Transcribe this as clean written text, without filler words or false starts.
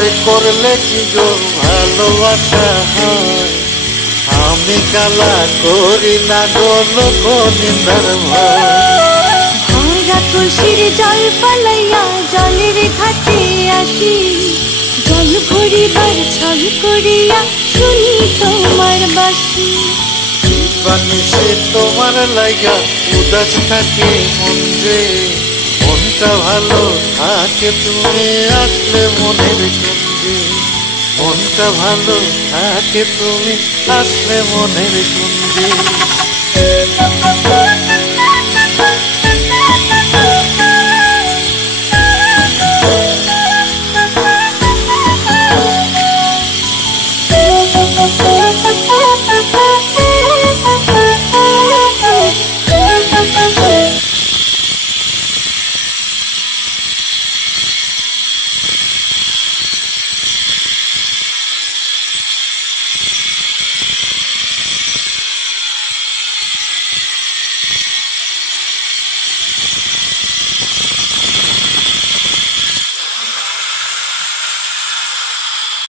ভয় করলে কি গো ভালোবাসা হয়? আমি কালা করি না গো লোক নিন্দার ভয়। ভরা কলসির জল পালাইয়া জলের ঘাটে আসি, জল ভরিবার ছল করিয়া শুনি তোমার বাঁশি। বানিসে তোমার লাগা উদাস থাকে মন যে, মনটা ভালো থাকে তুমি আসলে মনের কুঞ্জে। মনটা ভালো থাকে তুমি আসলে মনের কুঞ্জে।